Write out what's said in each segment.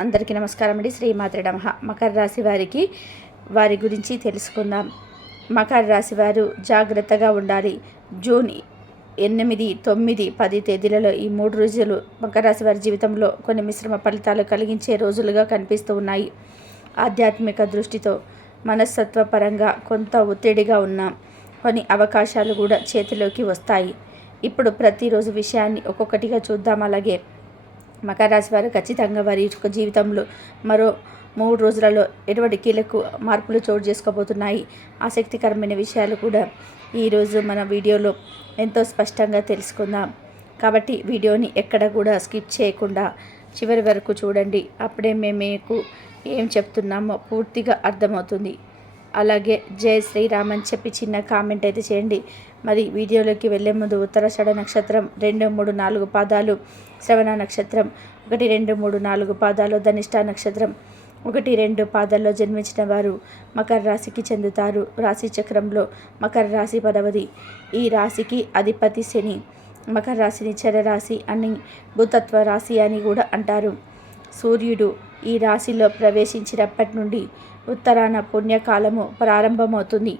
అందరికీ నమస్కారం అండి. శ్రీమాతృ నమ. మకర రాశి వారికి వారి గురించి తెలుసుకుందాం. మకర రాశి వారు జాగ్రత్తగా ఉండాలి. జూన్ ఎనిమిది తొమ్మిది పది తేదీలలో ఈ మూడు రోజులు మకర రాశి వారి జీవితంలో కొన్ని మిశ్రమ ఫలితాలు కలిగించే రోజులుగా కనిపిస్తూ ఉన్నాయి. ఆధ్యాత్మిక దృష్టితో మనస్తత్వ పరంగా కొంత ఒత్తిడిగా ఉన్నాం. కొన్ని అవకాశాలు కూడా చేతిలోకి వస్తాయి. ఇప్పుడు ప్రతిరోజు విషయాన్ని ఒక్కొక్కటిగా చూద్దాం. అలాగే మకర రాశి వారు ఖచ్చితంగా వారి యొక్క జీవితంలో మరో మూడు రోజులలో ఎటువంటి కీలకు మార్పులు చోటు చేసుకోబోతున్నాయి. ఆసక్తికరమైన విషయాలు కూడా ఈరోజు మన వీడియోలో ఎంతో స్పష్టంగా తెలుసుకుందాం. కాబట్టి వీడియోని ఎక్కడ కూడా స్కిప్ చేయకుండా చివరి వరకు చూడండి. అప్పుడే మేము మీకు ఏం చెప్తున్నామో పూర్తిగా అర్థమవుతుంది. అలాగే జయ శ్రీరామ్ అని చెప్పి చిన్న కామెంట్ అయితే చేయండి. మరి వీడియోలోకి వెళ్ళే ముందు ఉత్తరాషాఢ నక్షత్రం రెండు మూడు నాలుగు పాదాలు శ్రవణ నక్షత్రం ఒకటి రెండు మూడు నాలుగు పాదాలు ధనిష్ట నక్షత్రం ఒకటి రెండు పాదాల్లో జన్మించిన వారు మకర రాశికి చెందుతారు. రాశి చక్రంలో మకర రాశి పదవది. ఈ రాశికి అధిపతి శని. మకర రాశిని చరరాశి అని భూతత్వ రాశి అని కూడా అంటారు. సూర్యుడు ఈ రాశిలో ప్రవేశించినప్పటి నుండి ఉత్తరాన పుణ్యకాలము ప్రారంభమవుతుంది.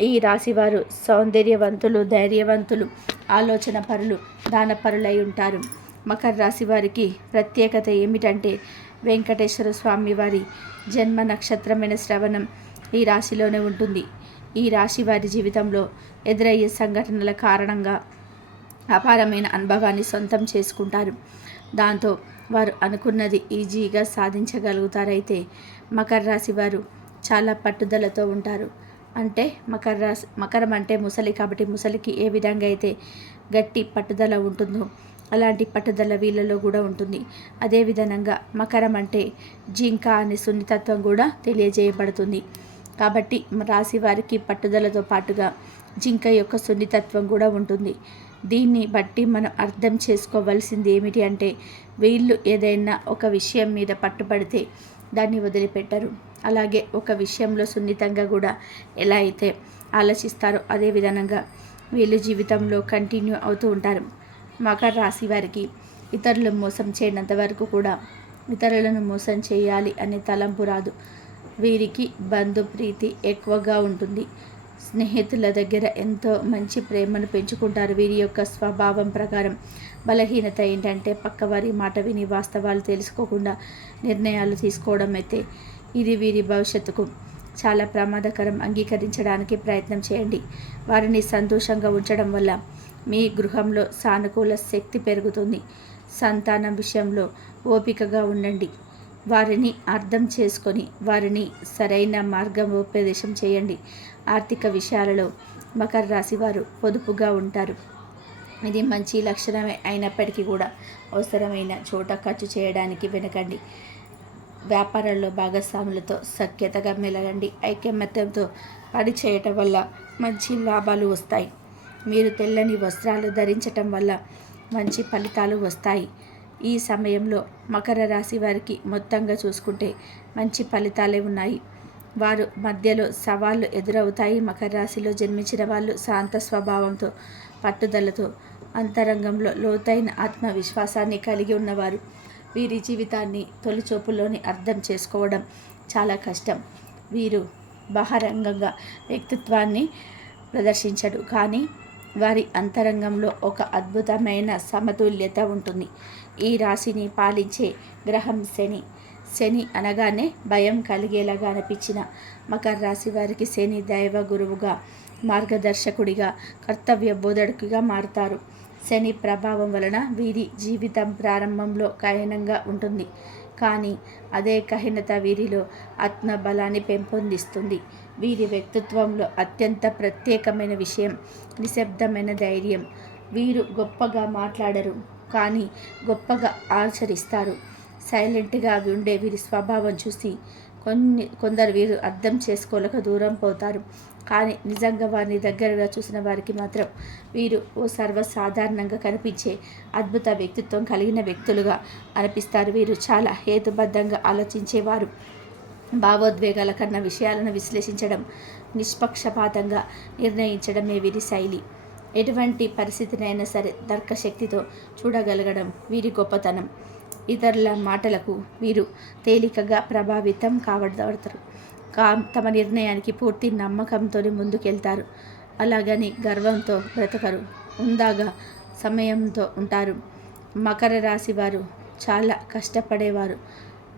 ఈ రాశివారు సౌందర్యవంతులు ధైర్యవంతులు ఆలోచన పరులు దానపరులై ఉంటారు. మకర రాశి వారికి ప్రత్యేకత ఏమిటంటే వెంకటేశ్వర స్వామి వారి జన్మ నక్షత్రమైన శ్రవణం ఈ రాశిలోనే ఉంటుంది. ఈ రాశి వారి జీవితంలో ఎదురయ్యే సంఘటనల కారణంగా అపారమైన అనుభవాన్ని సొంతం చేసుకుంటారు. దాంతో వారు అనుకున్నది ఈజీగా సాధించగలుగుతారైతే మకర రాశి వారు చాలా పట్టుదలతో ఉంటారు. అంటే మకర రాశి మకరం అంటే ముసలి కాబట్టి ముసలికి ఏ విధంగా అయితే గట్టి పట్టుదల ఉంటుందో అలాంటి పట్టుదల వీళ్ళలో కూడా ఉంటుంది. అదే విధంగా మకరం అంటే జింక అనే సున్నితత్వం కూడా తెలియజేయబడుతుంది. కాబట్టి రాశి వారికి పట్టుదలతో పాటుగా జింక యొక్క సున్నితత్వం కూడా ఉంటుంది. దీన్ని బట్టి మనం అర్థం చేసుకోవాల్సింది ఏమిటి అంటే వీళ్ళు ఏదైనా ఒక విషయం మీద పట్టుబడితే దాన్ని వదిలిపెట్టరు. అలాగే ఒక విషయంలో సున్నితంగా కూడా ఎలా అయితే ఆలోచిస్తారో అదే విధంగా వీళ్ళు జీవితంలో కంటిన్యూ అవుతూ ఉంటారు. మకర రాశి వారికి ఇతరులు మోసం చేయనంత వరకు కూడా ఇతరులను మోసం చేయాలి అనే తలంపు రాదు. వీరికి బంధు ప్రీతి ఎక్కువగా ఉంటుంది. స్నేహితుల దగ్గర ఎంతో మంచి ప్రేమను పెంచుకుంటారు వీరి యొక్క స్వభావం ప్రకారం. బలహీనత ఏంటంటే పక్కవారి మాట విని వాస్తవాలు తెలుసుకోకుండా నిర్ణయాలు తీసుకోవడం అయితే ఇది వీరి భవిష్యత్తుకు చాలా ప్రమాదకరం. అంగీకరించడానికి ప్రయత్నం చేయండి. వారిని సంతోషంగా ఉంచడం వల్ల మీ గృహంలో సానుకూల శక్తి పెరుగుతుంది. సంతానం విషయంలో ఓపికగా ఉండండి. వారిని అర్థం చేసుకొని వారిని సరైన మార్గం ఉపదేశం చేయండి. ఆర్థిక విషయాలలో మకర రాశి వారు పొదుపుగా ఉంటారు. ఇది మంచి లక్షణమే అయినప్పటికీ కూడా అవసరమైన చోట ఖర్చు చేయడానికి వెనకండి. వ్యాపారాల్లో భాగస్వాములతో సఖ్యతగా మెలగండి. ఐకమత్యంతో పని చేయటం వల్ల మంచి లాభాలు వస్తాయి. మీరు తెల్లని వస్త్రాలు ధరించటం వల్ల మంచి ఫలితాలు వస్తాయి. ఈ సమయంలో మకర రాశి వారికి మొత్తంగా చూసుకుంటే మంచి ఫలితాలే ఉన్నాయి. వారు మధ్యలో సవాళ్ళు ఎదురవుతాయి. మకర రాశిలో జన్మించిన వాళ్ళు శాంత స్వభావంతో పట్టుదలతో అంతరంగంలో లోతైన ఆత్మవిశ్వాసాన్ని కలిగి ఉన్నవారు. వీరి జీవితాన్ని తొలిచూపులోని అర్థం చేసుకోవడం చాలా కష్టం. వీరు బహరంగంగా వ్యక్తిత్వాన్ని ప్రదర్శించడు. కానీ వారి అంతరంగంలో ఒక అద్భుతమైన సమతుల్యత ఉంటుంది. ఈ రాశిని పాలించే గ్రహం శని. శని అనగానే భయం కలిగేలాగా అనిపించిన మకర రాశి వారికి శని దైవ గురువుగా మార్గదర్శకుడిగా కర్తవ్య బోధకుడిగా మారుతారు. శని ప్రభావం వలన వీరి జీవితం ప్రారంభంలో కఠినంగా ఉంటుంది. కానీ అదే కఠినత వీరిలో ఆత్మబలాన్ని పెంపొందిస్తుంది. వీరి వ్యక్తిత్వంలో అత్యంత ప్రత్యేకమైన విషయం నిశ్శబ్దమైన ధైర్యం. వీరు గొప్పగా మాట్లాడరు కానీ గొప్పగా ఆచరిస్తారు. సైలెంట్గా ఉండే వీరి స్వభావం చూసి కొన్ని కొందరు వీరు అర్థం చేసుకోలేక దూరం పోతారు. కానీ నిజంగా వారిని దగ్గరగా చూసిన వారికి మాత్రం వీరు ఓ సర్వసాధారణంగా కనిపించే అద్భుత వ్యక్తిత్వం కలిగిన వ్యక్తులుగా అనిపిస్తారు. వీరు చాలా హేతుబద్ధంగా ఆలోచించేవారు. భావోద్వేగాల కన్నా విషయాలను విశ్లేషించడం నిష్పక్షపాతంగా నిర్ణయించడమే వీరి శైలి. ఎటువంటి పరిస్థితినైనా సరే తర్కశక్తితో చూడగలగడం వీరి గొప్పతనం. ఇతరుల మాటలకు వీరు తేలికగా ప్రభావితం కావడతారు. కా తమ నిర్ణయానికి పూర్తి నమ్మకంతో ముందుకెళ్తారు. అలాగని గర్వంతో బ్రతకరు. ఉందాగా సమయంతో ఉంటారు. మకర రాశి వారు చాలా కష్టపడేవారు.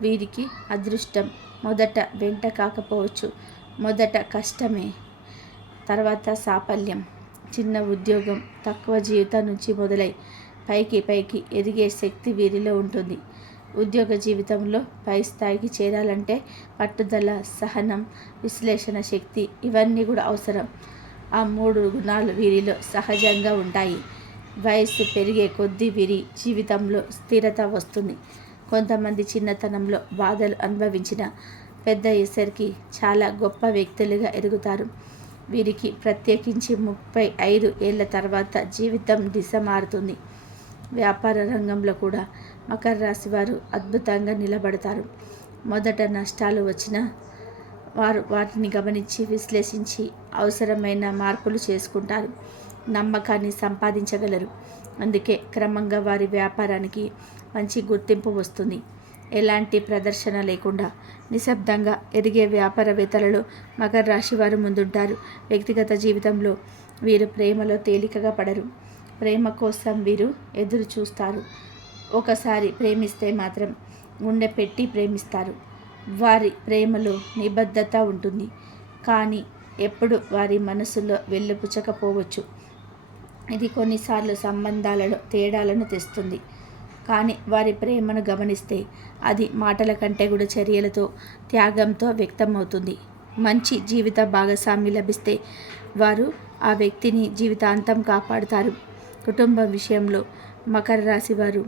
వీరికి అదృష్టం మొదట వెంట కాకపోవచ్చు. మొదట కష్టమే. తర్వాత సాఫల్యం. చిన్న ఉద్యోగం తక్కువ జీవితం నుంచి మొదలై పైకి పైకి ఎదిగే శక్తి వీరిలో ఉంటుంది. ఉద్యోగ జీవితంలో పై స్థాయికి చేరాలంటే పట్టుదల సహనం విశ్లేషణ శక్తి ఇవన్నీ కూడా అవసరం. ఆ మూడు గుణాలు వీరిలో సహజంగా ఉంటాయి. వయస్సు పెరిగే కొద్దీ వీరి జీవితంలో స్థిరత వస్తుంది. కొంతమంది చిన్నతనంలో బాధలు అనుభవించిన పెద్ద అయ్యేసరికి చాలా గొప్ప వ్యక్తులుగా ఎదుగుతారు. వీరికి ప్రత్యేకించి ముప్పై ఐదు ఏళ్ళ తర్వాత జీవితం దిశ మారుతుంది. వ్యాపార రంగంలో కూడా మకర రాశి వారు అద్భుతంగా నిలబడతారు. మొదట నష్టాలు వచ్చినా వారు వాటిని గమనించి విశ్లేషించి అవసరమైన మార్పులు చేసుకుంటారు. నమ్మకాన్ని సంపాదించగలరు. అందుకే క్రమంగా వారి వ్యాపారానికి మంచి గుర్తింపు వస్తుంది. ఎలాంటి ప్రదర్శన లేకుండా నిశ్శబ్దంగా ఎదిగే వ్యాపారవేత్తలలో మకర రాశి వారు ముందుంటారు. వ్యక్తిగత జీవితంలో వీరు ప్రేమలో తేలికగా పడరు. ప్రేమ కోసం వీరు ఎదురు చూస్తారు. ఒకసారి ప్రేమిస్తే మాత్రం గుండె పెట్టి ప్రేమిస్తారు. వారి ప్రేమలో నిబద్ధత ఉంటుంది. కానీ ఎప్పుడు వారి మనసులో వెళ్ళుపుచ్చకపోవచ్చు ఇది కొన్నిసార్లు సంబంధాలలో తేడాలను తెస్తుంది. కానీ వారి ప్రేమను గమనిస్తే అది మాటల కంటే కూడా చర్యలతో త్యాగంతో వ్యక్తమవుతుంది. మంచి జీవిత భాగస్వామి లభిస్తే వారు ఆ వ్యక్తిని జీవితాంతం కాపాడుతారు. కుటుంబ విషయంలో మకర రాశి వారు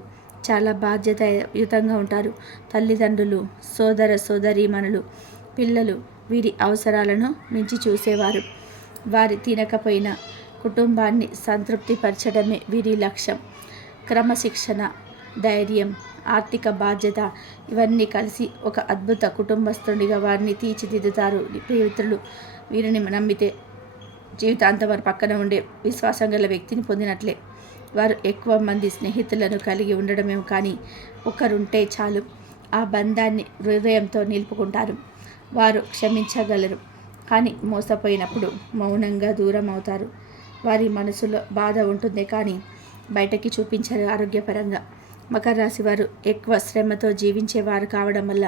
చాలా బాధ్యతయుతంగా ఉంటారు. తల్లిదండ్రులు సోదర సోదరీమణులు పిల్లలు వీరి అవసరాలను మించి చూసేవారు. వారి తినకపోయిన కుటుంబాన్ని సంతృప్తిపరచడమే వీరి లక్ష్యం. క్రమశిక్షణ ధైర్యం ఆర్థిక బాధ్యత ఇవన్నీ కలిసి ఒక అద్భుత కుటుంబస్తుడిగా వారిని తీర్చిదిద్దుతారు. ప్రియమిత్రులు వీరిని నమ్మితే జీవితాంతం వారి పక్కన ఉండే విశ్వాసం గల వ్యక్తిని పొందినట్లే. వారు ఎక్కువ మంది స్నేహితులను కలిగి ఉండడమేమో కానీ ఒకరుంటే చాలు. ఆ బంధాన్ని హృదయంతో నిలుపుకుంటారు. వారు క్షమించగలరు. కానీ మోసపోయినప్పుడు మౌనంగా దూరం అవుతారు. వారి మనసులో బాధ ఉంటుంది కానీ బయటకి చూపించరు ఆరోగ్యపరంగా. మకర రాశి వారు ఎక్కువ శ్రమతో జీవించేవారు కావడం వల్ల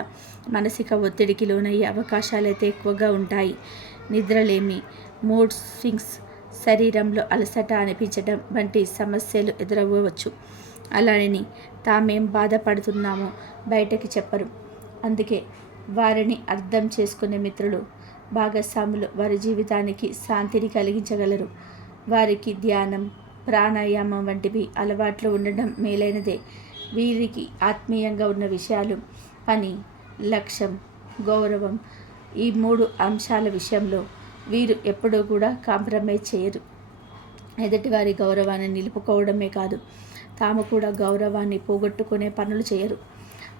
మానసిక ఒత్తిడికి లోనయ్యే అవకాశాలు అయితే ఎక్కువగా ఉంటాయి. నిద్రలేమి మూడ్ స్వింగ్స్ శరీరంలో అలసట అనిపించడం వంటి సమస్యలు ఎదురవ్వచ్చు. అలానే తామేం బాధపడుతున్నామో బయటకి చెప్పరు. అందుకే వారిని అర్థం చేసుకునే మిత్రులు భాగస్వాములు వారి జీవితానికి శాంతిని కలిగించగలరు. వారికి ధ్యానం ప్రాణాయామం వంటివి అలవాట్లు ఉండడం మేలైనదే. వీరికి ఆత్మీయంగా ఉన్న విషయాలు పని లక్ష్యం గౌరవం ఈ మూడు అంశాల విషయంలో వీరు ఎప్పుడూ కూడా కాంప్రమైజ్ చేయరు. ఎదుటివారి గౌరవాన్ని నిలుపుకోవడమే కాదు తాము కూడా గౌరవాన్ని పోగొట్టుకునే పనులు చేయరు.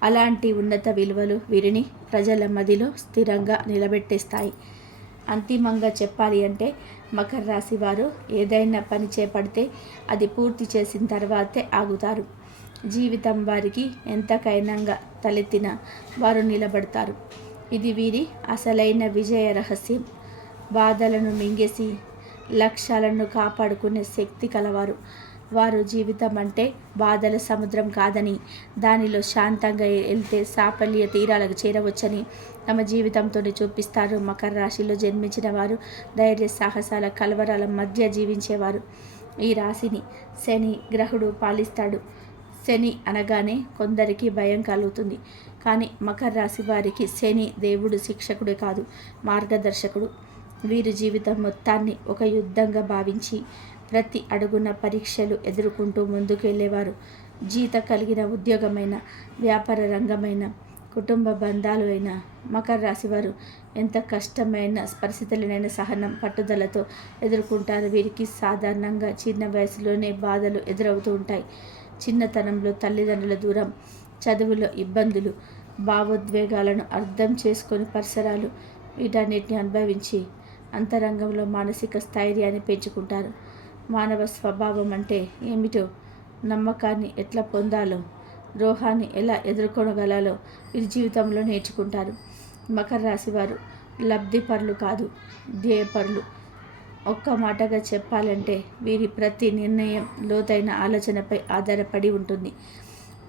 అలాంటి ఉన్నత విలువలు వీరిని ప్రజల మదిలో స్థిరంగా నిలబెట్టేస్తాయి. అంతిమంగా చెప్పాలి అంటే మకర రాశి వారు ఏదైనా పని చేపడితే అది పూర్తి చేసిన తర్వాతే ఆగుతారు. జీవితం వారికి ఎంతకైనంగా తలెత్తినా వారు నిలబడతారు. ఇది వీరి అసలైన విజయ రహస్యం. బాధలను మింగేసి లక్ష్యాలను కాపాడుకునే శక్తి కలవారు. వారు జీవితం అంటే బాధల సముద్రం కాదని దానిలో శాంతంగా వెళ్తే సాఫల్య తీరాలకు చేరవచ్చని తమ జీవితంతో చూపిస్తారు. మకర రాశిలో జన్మించిన వారు ధైర్య సాహసాల కలవరాల మధ్య జీవించేవారు. ఈ రాశిని శని గ్రహుడు పాలిస్తాడు. శని అనగానే కొందరికి భయం కలుగుతుంది. కానీ మకర రాశి వారికి శని దేవుడు శిక్షకుడే కాదు మార్గదర్శకుడు. వీరి జీవితం మొత్తాన్ని ఒక యుద్ధంగా భావించి ప్రతి అడుగున పరీక్షలు ఎదుర్కొంటూ ముందుకెళ్ళేవారు జీత కలిగిన ఉద్యోగమైన వ్యాపార రంగమైన కుటుంబ బంధాలు అయిన మకర రాశి వారు ఎంత కష్టమైన పరిస్థితులనైనా సహనం పట్టుదలతో ఎదుర్కొంటారు. వీరికి సాధారణంగా చిన్న వయసులోనే బాధలు ఎదురవుతూ ఉంటాయి. చిన్నతనంలో తల్లిదండ్రుల దూరం చదువులో ఇబ్బందులు భావోద్వేగాలను అర్థం చేసుకొని పరిసరాలు వీటన్నిటిని అనుభవించి అంతరంగంలో మానసిక స్థైర్యాన్ని పెంచుకుంటారు. మానవ స్వభావం అంటే ఏమిటో నమ్మకాన్ని ఎట్లా పొందాలో ద్రోహాన్ని ఎలా ఎదుర్కొనగలాలో వీరి జీవితంలో నేర్చుకుంటారు. మకర రాశి వారు లబ్ధిపరులు కాదు ధ్యేయపరులు ఒక్క మాటగా చెప్పాలంటే వీరి ప్రతి నిర్ణయం లోతైన ఆలోచనపై ఆధారపడి ఉంటుంది.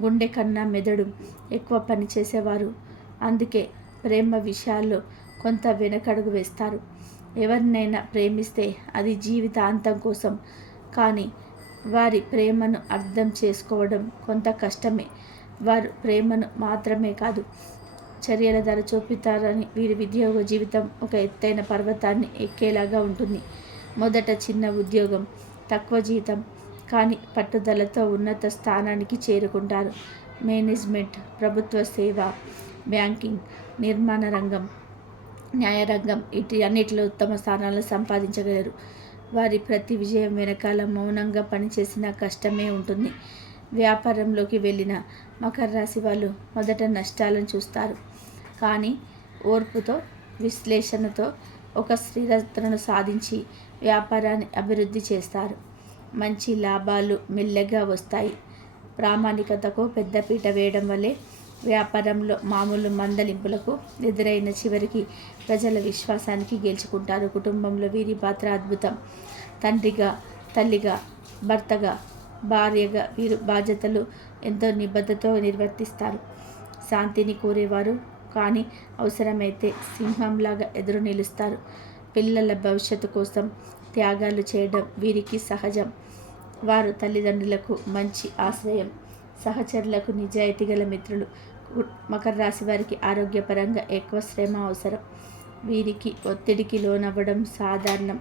గుండె కన్నా మెదడు ఎక్కువ పనిచేసేవారు అందుకే ప్రేమ విషయాల్లో కొంత వెనకడుగు వేస్తారు. ఎవరినైనా ప్రేమిస్తే అది జీవితాంతం కోసం. కానీ వారి ప్రేమను అర్థం చేసుకోవడం కొంత కష్టమే. వారు ప్రేమను మాత్రమే కాదు చర్యల ధర చూపుతారని వీరి ఉద్యోగ జీవితం ఒక ఎత్తైన పర్వతాన్ని ఎక్కేలాగా ఉంటుంది. మొదట చిన్న ఉద్యోగం తక్కువ జీతం కానీ పట్టుదలతో ఉన్నత స్థానానికి చేరుకుంటారు. మేనేజ్మెంట్ ప్రభుత్వ సేవ బ్యాంకింగ్ నిర్మాణ రంగం న్యాయరంగం ఇటు అన్నిటిలో ఉత్తమ స్థానాలను సంపాదించగలరు. వారి ప్రతి విజయం వెనకాల మౌనంగా పనిచేసిన కష్టమే ఉంటుంది. వ్యాపారంలోకి వెళ్ళిన మకర రాశి వాళ్ళు మొదట నష్టాలను చూస్తారు. కానీ ఓర్పుతో విశ్లేషణతో ఒక స్థిరతను సాధించి వ్యాపారాన్ని అభివృద్ధి చేస్తారు. మంచి లాభాలు మెల్లగా వస్తాయి. ప్రామాణికతకు పెద్దపీట వేయడం వల్లే వ్యాపారంలో మామూలు మందలింపులకు ఎదురైన చివరికి ప్రజల విశ్వాసానికి గెలుచుకుంటారు. కుటుంబంలో వీరి పాత్ర అద్భుతం. తండ్రిగా తల్లిగా భర్తగా భార్యగా వీరు బాధ్యతలు ఎంతో నిబద్ధతో నిర్వర్తిస్తారు. శాంతిని కోరేవారు కానీ అవసరమైతే సింహంలాగా ఎదురు నిలుస్తారు. పిల్లల భవిష్యత్తు కోసం త్యాగాలు చేయడం వీరికి సహజం. వారు తల్లిదండ్రులకు మంచి ఆశ్రయం. సహచరులకు నిజాయితీ గల మిత్రులు. మకర రాశి వారికి ఆరోగ్యపరంగా ఎక్కువ శ్రమ అవసరం. వీరికి ఒత్తిడికి లోనవ్వడం సాధారణం.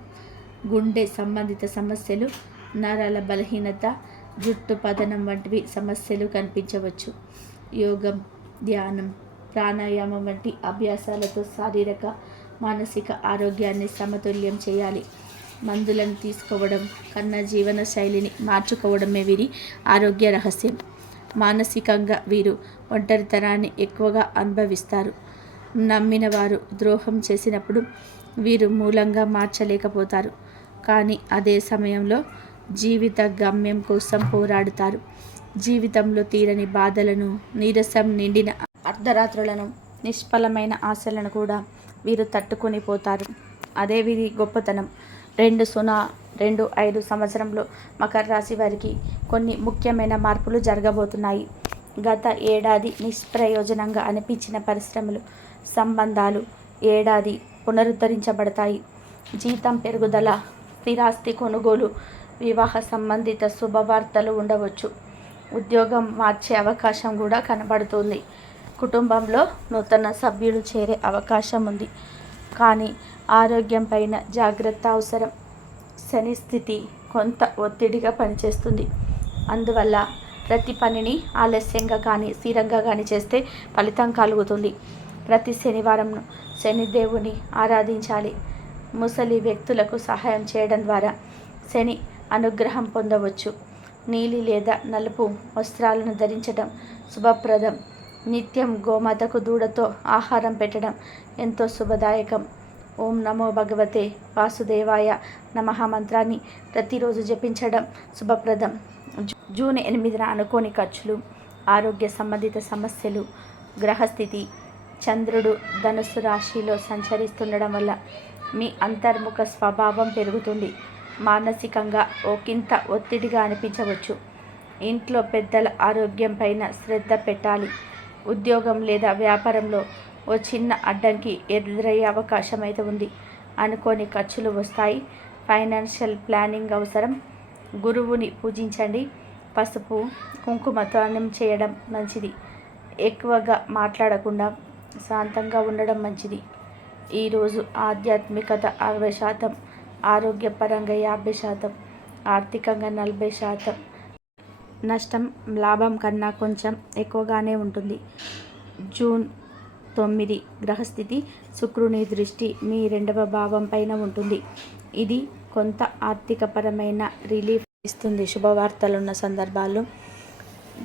గుండె సంబంధిత సమస్యలు నరాల బలహీనత జుట్టు పతనం వంటివి సమస్యలు కనిపించవచ్చు. యోగం ధ్యానం ప్రాణాయామం వంటి అభ్యాసాలతో శారీరక మానసిక ఆరోగ్యాన్ని సమతుల్యం చేయాలి. మందులను తీసుకోవడం కన్నా జీవన శైలిని మార్చుకోవడమే వీరి ఆరోగ్య రహస్యం. మానసికంగా వీరు ఒంటరితనాన్ని ఎక్కువగా అనుభవిస్తారు. నమ్మిన వారు ద్రోహం చేసినప్పుడు వీరు మూలంగా మార్చలేకపోతారు. కానీ అదే సమయంలో జీవిత గమ్యం కోసం పోరాడుతారు. జీవితంలో తీరని బాధలను నీరసం నిండిన అర్ధరాత్రులను నిష్ఫలమైన ఆశలను కూడా వీరు తట్టుకొని పోతారు. అదే వీరి గొప్పతనం. రెండు సునా రెండు ఐదు సంవత్సరంలో మకర రాశి వారికి కొన్ని ముఖ్యమైన మార్పులు జరగబోతున్నాయి. గత ఏడాది నిష్ప్రయోజనంగా అనిపించిన పరిశ్రమలు సంబంధాలు ఏడాది పునరుద్ధరించబడతాయి. జీతం పెరుగుదల స్థిరాస్తి కొనుగోలు వివాహ సంబంధిత శుభవార్తలు ఉండవచ్చు. ఉద్యోగం మార్చే అవకాశం కూడా కనబడుతుంది. కుటుంబంలో నూతన సభ్యులు చేరే అవకాశం ఉంది. కానీ ఆరోగ్యం పైన జాగ్రత్త అవసరం. శని స్థితి కొంత ఒత్తిడిగా పనిచేస్తుంది. అందువల్ల ప్రతి పనిని ఆలస్యంగా కానీ స్థిరంగా కానీ చేస్తే ఫలితం కలుగుతుంది. ప్రతి శనివారం శనిదేవుని ఆరాధించాలి. ముసలి వ్యక్తులకు సహాయం చేయడం ద్వారా శని అనుగ్రహం పొందవచ్చు. నీలి లేదా నలుపు వస్త్రాలను ధరించడం శుభప్రదం. నిత్యం గోమాతకు దూడతో ఆహారం పెట్టడం ఎంతో శుభదాయకం. ఓం నమో భగవతే వాసుదేవాయ నమ మంత్రాన్ని ప్రతిరోజు జపించడం శుభప్రదం. జూన్ ఎనిమిదిన అనుకోని ఖర్చులు ఆరోగ్య సంబంధిత సమస్యలు గ్రహస్థితి చంద్రుడు ధనుస్సు రాశిలో సంచరిస్తుండడం వల్ల మీ అంతర్ముఖ స్వభావం పెరుగుతుంది. మానసికంగా ఒకంత ఒత్తిడిగా అనిపించవచ్చు. ఇంట్లో పెద్దల ఆరోగ్యం పైన శ్రద్ధ పెట్టాలి. ఉద్యోగం లేదా వ్యాపారంలో ఓ చిన్న అడ్డంకి ఎదురయ్యే అవకాశం అయితే ఉంది అనుకోని ఖర్చులు వస్తాయి. ఫైనాన్షియల్ ప్లానింగ్ అవసరం. గురువుని పూజించండి. పసుపు కుంకుమ అన్నం చేయడం మంచిది. ఎక్కువగా మాట్లాడకుండా శాంతంగా ఉండడం మంచిది. ఈరోజు ఆధ్యాత్మికత అరవై శాతం ఆరోగ్యపరంగా యాభై శాతం ఆర్థికంగా నలభై శాతం. నష్టం లాభం కన్నా కొంచెం ఎక్కువగానే ఉంటుంది. జూన్ తొమ్మిది గ్రహస్థితి శుక్రుని దృష్టి మీ రెండవ భావం పైన ఉంటుంది. ఇది కొంత ఆర్థికపరమైన రిలీఫ్ ఇస్తుంది. శుభవార్తలున్న సందర్భాల్లో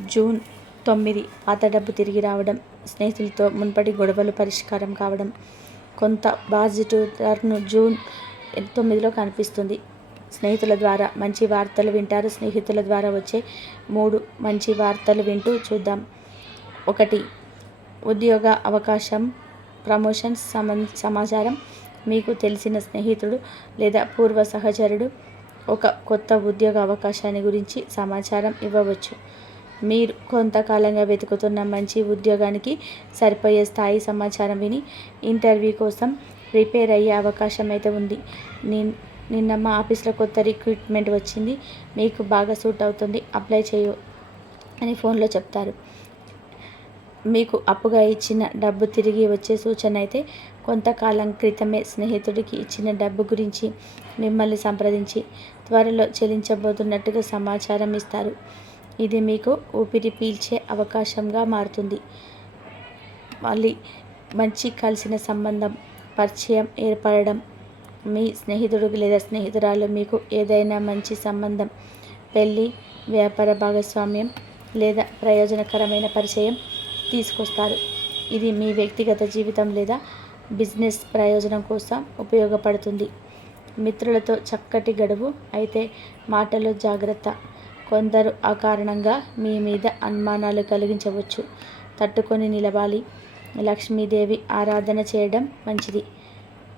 జూన్ తొమ్మిది పాత డబ్బు తిరిగి రావడం స్నేహితులతో మునుపటి గొడవలు పరిష్కారం కావడం కొంత పాజిటివ్ టర్న్ జూన్ తొమ్మిదిలో కనిపిస్తుంది. స్నేహితుల ద్వారా మంచి వార్తలు వింటారు. స్నేహితుల ద్వారా వచ్చే మూడు మంచి వార్తలు వింటూ చూద్దాం. ఒకటి ఉద్యోగ అవకాశం ప్రమోషన్స్ సమం సమాచారం మీకు తెలిసిన స్నేహితుడు లేదా పూర్వ సహచరుడు ఒక కొత్త ఉద్యోగ అవకాశాన్ని గురించి సమాచారం ఇవ్వవచ్చు. మీరు కొంతకాలంగా వెతుకుతున్న మంచి ఉద్యోగానికి సరిపోయే స్థాయి సమాచారం విని ఇంటర్వ్యూ కోసం ప్రిపేర్ అయ్యే అవకాశం అయితే ఉంది. నిన్న మా ఆఫీస్లో కొత్త రిక్రూట్మెంట్ వచ్చింది. మీకు బాగా సూట్ అవుతుంది. అప్లై చేయు అని ఫోన్లో చెప్తారు. మీకు అప్పుగా ఇచ్చిన డబ్బు తిరిగి వచ్చే సూచన అయితే కొంతకాలం క్రితమే స్నేహితుడికి ఇచ్చిన డబ్బు గురించి మిమ్మల్ని సంప్రదించి త్వరలో చెల్లించబోతున్నట్టుగా సమాచారం ఇస్తారు. ఇది మీకు ఊపిరి పీల్చే అవకాశంగా మారుతుంది. మళ్ళీ మంచి కలిసిన సంబంధం పరిచయం ఏర్పడడం మీ స్నేహితుడు లేదా స్నేహితురాలు మీకు ఏదైనా మంచి సంబంధం పెళ్ళి వ్యాపార భాగస్వామ్యం లేదా ప్రయోజనకరమైన పరిచయం తీసుకొస్తారు. ఇది మీ వ్యక్తిగత జీవితం లేదా బిజినెస్ ప్రయోజనం కోసం ఉపయోగపడుతుంది. మిత్రులతో చక్కటి గడువు అయితే మాటలు జాగ్రత్త. కొందరు అకారణంగా మీ మీద అనుమానాలు కలిగించవచ్చు. తట్టుకొని నిలవాలి. లక్ష్మీదేవి ఆరాధన చేయడం మంచిది.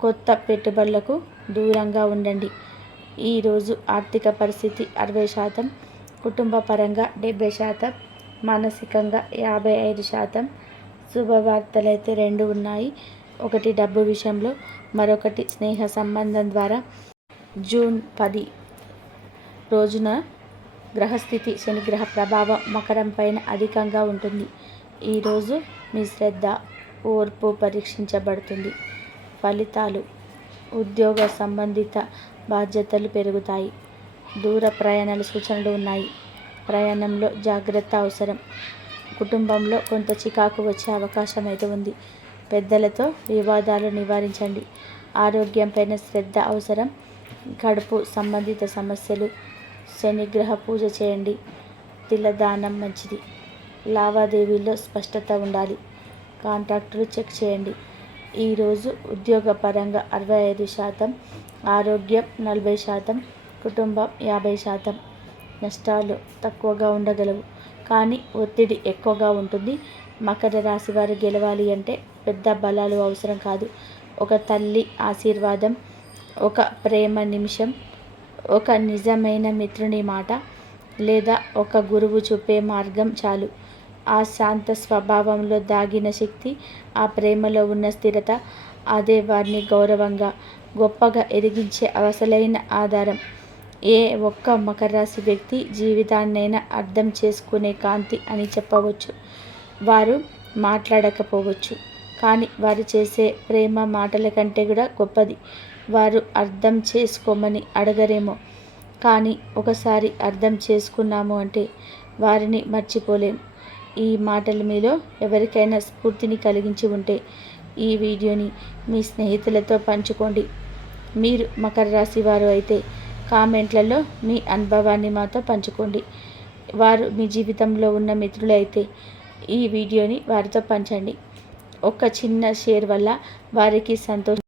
కొత్త పెట్టుబడులకు దూరంగా ఉండండి. ఈరోజు ఆర్థిక పరిస్థితి అరవై శాతం కుటుంబ పరంగా డెబ్బై శాతం మానసికంగా యాభై ఐదు శాతం శుభవార్తలైతే రెండు ఉన్నాయి. ఒకటి డబ్బు విషయంలో మరొకటి స్నేహ సంబంధం ద్వారా. జూన్ పది రోజున గ్రహస్థితి శనిగ్రహ ప్రభావం మకరం పైన అధికంగా ఉంటుంది. ఈరోజు మీ శ్రద్ధ ఓర్పు పరీక్షించబడుతుంది. ఫలితాలు ఉద్యోగ సంబంధిత బాధ్యతలు పెరుగుతాయి. దూర ప్రయాణాల సూచనలు ఉన్నాయి. ప్రయాణంలో జాగ్రత్త అవసరం. కుటుంబంలో కొంత చికాకు వచ్చే అవకాశం అయితే ఉంది. పెద్దలతో వివాదాలు నివారించండి. ఆరోగ్యంపైన శ్రద్ధ అవసరం. కడుపు సంబంధిత సమస్యలు. శనిగ్రహ పూజ చేయండి. తిలదానం మంచిది. లావాదేవీల్లో స్పష్టత ఉండాలి. కాంట్రాక్టులు చెక్ చేయండి. ఈరోజు ఉద్యోగపరంగా అరవై ఐదు శాతం ఆరోగ్యం నలభై శాతం కుటుంబం యాభై శాతం. నష్టాలు తక్కువగా ఉండగలవు. కానీ ఒత్తిడి ఎక్కువగా ఉంటుంది. మకర రాశి వారు గెలవాలి అంటే పెద్ద బలాలు అవసరం కాదు. ఒక తల్లి ఆశీర్వాదం ఒక ప్రేమ నిమిషం ఒక నిజమైన మిత్రుని మాట లేదా ఒక గురువు చూపే మార్గం చాలు. ఆ శాంత స్వభావంలో దాగిన శక్తి ఆ ప్రేమలో ఉన్న స్థిరత అదే వారిని గౌరవంగా గొప్పగా ఎదిగించే అవసలైన ఆధారం. ఏ ఒక్క మకర రాశి వ్యక్తి జీవితాన్నైనా అర్థం చేసుకునే కాంతి అని చెప్పవచ్చు. వారు మాట్లాడకపోవచ్చు. కానీ వారు చేసే ప్రేమ మాటల కంటే కూడా గొప్పది. వారు అర్థం చేసుకోమని అడగరేమో. కానీ ఒకసారి అర్థం చేసుకున్నాము అంటే వారిని మర్చిపోలేం. ఈ మాటల మీలో ఎవరికైనా స్ఫూర్తిని కలిగించి ఉంటే ఈ వీడియోని మీ స్నేహితులతో పంచుకోండి. మీరు మకర రాశి వారు అయితే కామెంట్లలో మీ అనుభవాన్ని మాతో పంచుకోండి. వారు మీ జీవితంలో ఉన్న మిత్రులైతే ఈ వీడియోని వారితో పంచండి. ఒక చిన్న షేర్ వల్ల వారికి సంతోషం